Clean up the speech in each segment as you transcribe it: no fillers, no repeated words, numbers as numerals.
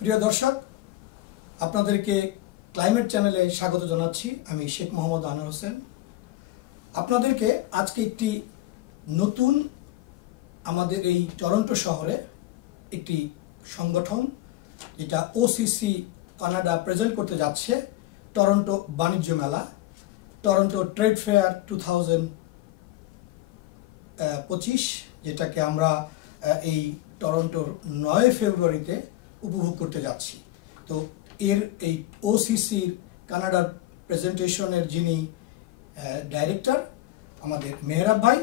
প্রিয় দর্শক, আপনাদেরকে ক্লাইমেট চ্যানেলে স্বাগত জানাচ্ছি। আমি শেখ মোহাম্মদ আনোয়ার হোসেন। আপনাদেরকে আজকে একটি নতুন আমাদের এই টরন্টো শহরে একটি সংগঠন যেটা ওসিসি কানাডা প্রেজেন্ট করতে যাচ্ছে, টরন্টো বাণিজ্য মেলা, টরন্টো ট্রেড ফেয়ার 2025, যেটাকে আমরা এই টরন্টোর 9 ফেব্রুয়ারিতে উপভোগ করতে যাচ্ছি। তো এই ওসিসির কানাডার প্রেজেন্টেশনের যিনি ডাইরেক্টর আমাদের মেহরাব ভাই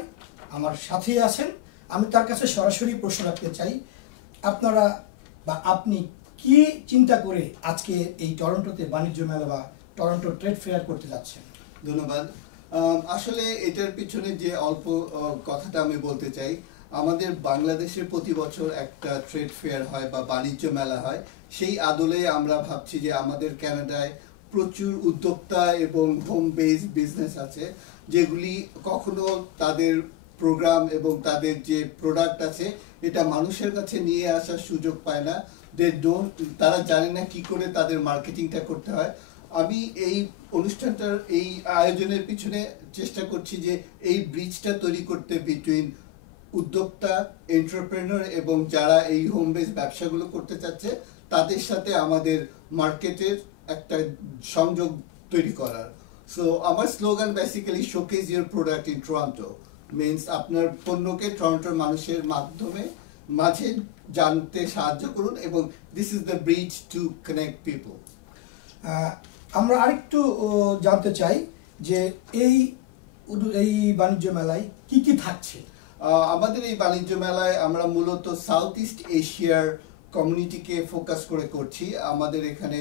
আমার সাথেই আছেন। আমি তার কাছে সরাসরি প্রশ্ন রাখতে চাই, আপনারা বা আপনি কি চিন্তা করে আজকে এই টরন্টোতে বাণিজ্য মেলা বা টরন্টো ট্রেড ফেয়ার করতে যাচ্ছেন? ধন্যবাদ। আসলে এটার পিছনে যে অল্প কথাটা আমি বলতে চাই, আমাদের বাংলাদেশে প্রতি বছর একটা ট্রেড ফেয়ার হয় বা বাণিজ্য মেলা হয়। সেই আদলে আমরা ভাবছি যে আমাদের কানাডায় প্রচুর উদ্যোক্তা এবং হোম বেস বিজনেস আছে, যেগুলি কখনো তাদের প্রোগ্রাম এবং তাদের যে প্রোডাক্ট আছে এটা মানুষের কাছে নিয়ে আসার সুযোগ পায় না। তারা জানে না কি করে তাদের মার্কেটিংটা করতে হয়। আমি এই অনুষ্ঠানটার এই আয়োজনের পিছনে চেষ্টা করছি যে এই ব্রিজটা তৈরি করতে বিটুইন উদ্যোক্তা, এন্টারপ্রেনার এবং যারা এই হোম বেস ব্যবসাগুলো করতে চাচ্ছে তাদের সাথে আমাদের মার্কেটের একটা সংযোগ তৈরি করার। সো আমার slogan basically showcase your product in Toronto, means আপনার পণ্যকে টরন্টোর মানুষের মাঝে জানতে সাহায্য করুন, এবং this is the bridge to connect people. আমরা আরেকটু জানতে চাই যে এই বাণিজ্য মেলায় কি কি থাকছে। আমাদের এই বাণিজ্য মেলায় আমরা মূলত সাউথ ইস্ট এশিয়ার কমিউনিটিকে ফোকাস করে করছি। আমাদের এখানে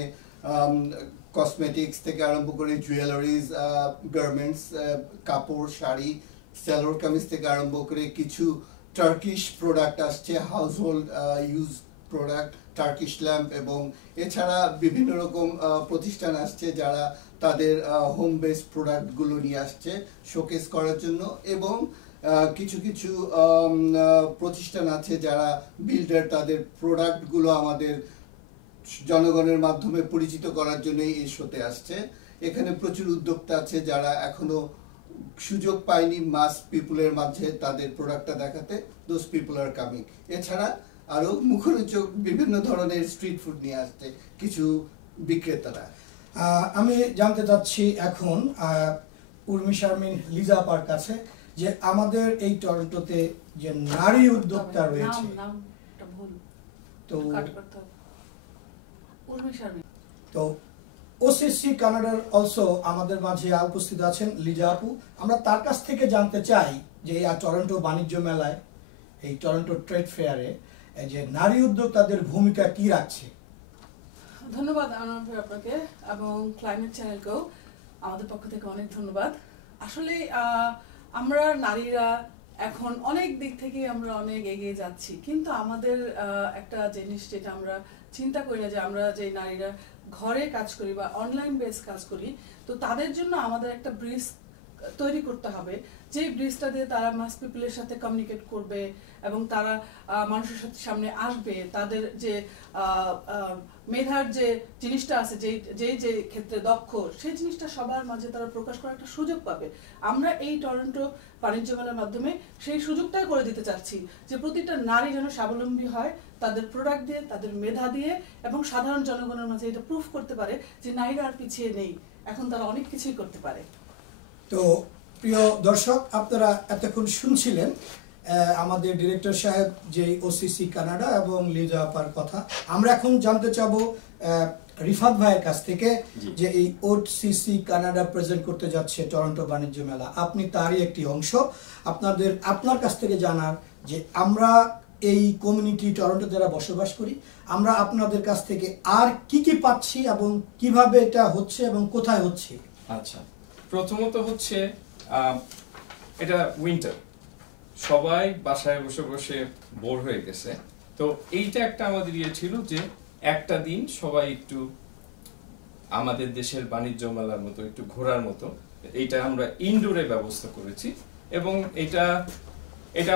কসমেটিক্স থেকে আরম্ভ করে জুয়েলারিজ, গার্মেন্টস, কাপড়, শাড়ি, সেলোর কামিজ থেকে আরম্ভ করে কিছু টার্কিশ প্রোডাক্ট আসছে, household use product, Turkish lamp, এবং এছাড়া বিভিন্ন রকম প্রতিষ্ঠান আসছে যারা তাদের হোম বেস প্রোডাক্টগুলো নিয়ে আসছে শোকেস করার জন্য, এবং কিছু কিছু প্রতিষ্ঠান আছে যারা বিল্ডার তাদের প্রোডাক্টগুলো আমাদের জনগণের মাধ্যমে পরিচিত করার জন্যই এই শোতে আসছে। এখানে প্রচুর উদ্যোক্তা আছে যারা এখনো সুযোগ পায়নি মাস পিপুলের মাঝে তাদের প্রোডাক্টটা দেখাতে। Those people are coming. এছাড়া আরো মুখরোচক বিভিন্ন ধরনের স্ট্রিট ফুড নিয়ে আসছে কিছু বিক্রেতারা। আমি জানতে চাচ্ছি এখন উর্মি শারমিন লিজা আপার কাছে যে আমাদের এই টরন্টোতে যে নারী উদ্যোক্তা রয়েছে, তো ওসিসি কানাডার অলসো আমাদের মাঝে উপস্থিত আছেন লিজা আপু। আমরা তার কাছ থেকে জানতে চাই যে এই টরন্টো বাণিজ্য মেলায়, এই টরন্টো ট্রেড ফেয়ারে যে নারী উদ্যোক্তাদের ভূমিকা কি রাখছে। ধন্যবাদ আনোয়ার ভাই আপনাকে এবং ক্লাইমেট চ্যানেলকেও আমাদের পক্ষ থেকে অনেক ধন্যবাদ। আসলে আমরা নারীরা এখন অনেক দিক থেকে আমরা অনেক এগিয়ে যাচ্ছি, কিন্তু আমাদের একটা জিনিস যেটা আমরা চিন্তা করি না, যে আমরা যে নারীরা ঘরে কাজ করি বা অনলাইন বেস কাজ করি, তো তাদের জন্য আমাদের একটা ব্রিজ তৈরি করতে হবে, যে ব্রিজটা দিয়ে তারা মাস পিপলের সাথে কমিউনিকেট করবে এবং তারা মানুষের সাথে সামনে আসবে, তাদের যে মেধার যে জিনিসটা আছে, যে ক্ষেত্রে দক্ষ, সেই জিনিসটা সবার মাঝে তারা প্রকাশ করার একটা সুযোগ পাবে। আমরা এই টরন্টো বাণিজ্য মেলার মাধ্যমে সেই সুযোগটাই করে দিতে চাচ্ছি যে প্রতিটা নারী যেন স্বাবলম্বী হয় তাদের প্রোডাক্ট দিয়ে, তাদের মেধা দিয়ে, এবং সাধারণ জনগণের মাঝে এটা প্রুফ করতে পারে যে নারীরা আর পিছিয়ে নেই, এখন তারা অনেক কিছুই করতে পারে। তো প্রিয় দর্শক, আপনারা এতক্ষণ শুনছিলেন আমাদের ডিরেক্টর সাহেব যে ওসিসি কানাডা এবং লিজা আপার কথা। আমরা এখন জানতে চাবো রিফাত ভাইয়ের কাছ থেকে যে এই ওসিসি কানাডা প্রেজেন্ট করতে যাচ্ছে টরন্টো বাণিজ্য মেলা, আপনি তারই একটি অংশ। আপনার কাছ থেকে জানার যে আমরা এই কমিউনিটি টরন্টো যারা বসবাস করি, আমরা আপনাদের কাছ থেকে আর কি কি পাচ্ছি এবং কিভাবে এটা হচ্ছে এবং কোথায় হচ্ছে। আচ্ছা, প্রথমত হচ্ছে এটা উইন্টার, সবাই বাসায় বসে বসে বোর হয়ে গেছে, তো এইটা একটা আমাদের ছিল যে একটা দিন সবাই একটু আমাদের দেশের বাণিজ্য মেলার মতো একটু ঘোরার মতো, এইটা আমরা ইনডোরে ব্যবস্থা করেছি, এবং এটা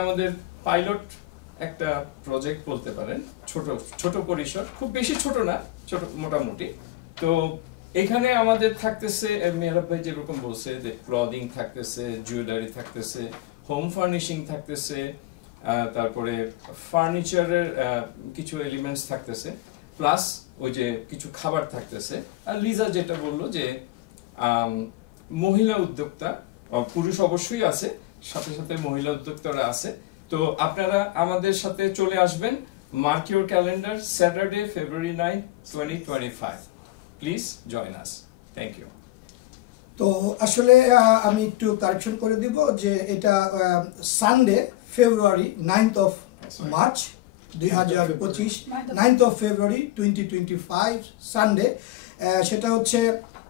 আমাদের পাইলট একটা প্রজেক্ট বলতে পারেন, ছোট ছোট পরিসর, খুব বেশি ছোট না, ছোট মোটামুটি। তো এখানে আমাদের থাকতেছে মেহরাব ভাই যেরকম বলছে যে ক্লদিং থাকতেছে, জুয়েলারি থাকতেছে, হোম ফার্নিশিং থাকতেছে, তারপরে ফার্নিচারের কিছু এলিমেন্টস থাকতেছে, প্লাস ওই যে কিছু খাবার থাকতেছে। আর লিজা যেটা বললো যে মহিলা উদ্যোক্তা, পুরুষ অবশ্যই আছে, সাথে সাথে মহিলা উদ্যোক্তারা আছে। তো আপনারা আমাদের সাথে চলে আসবেন, mark your calendar, Saturday February 9, 2025। Please join us. Thank you. তো আসলে আমি একটু কারেকশন করে দিব যে এটা Sunday February 9th of March 2025, 9th of February 2025 Sunday. সেটা হচ্ছে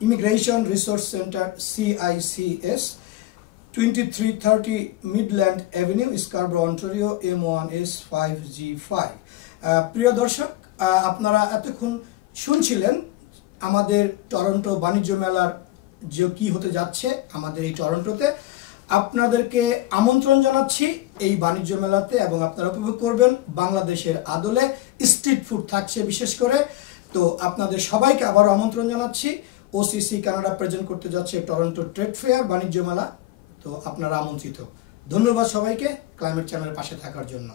immigration resource centre CICS, 2330 Midland avenue, Scarborough, Ontario, M1S5G5। প্রিয় দর্শক, আপনারা এতক্ষণ শুনছিলেন আমাদের টরন্টো বাণিজ্য মেলার যে কি হতে যাচ্ছে আমাদের এই টরন্টোতে। আপনাদেরকে আমন্ত্রণ জানাচ্ছি এই বাণিজ্য মেলাতে, এবং আপনারা উপভোগ করবেন বাংলাদেশের আদলে। স্ট্রিট ফুড থাকছে বিশেষ করে। তো আপনাদের সবাইকে আবার আমন্ত্রণ জানাচ্ছি। OCC কানাডা প্রেজেন্ট করতে যাচ্ছে টরন্টো ট্রেড ফেয়ার বাণিজ্য মেলা। তো আপনারা আমন্ত্রিত। ধন্যবাদ সবাইকে ক্লাইমেট চ্যানেলের পাশে থাকার জন্য।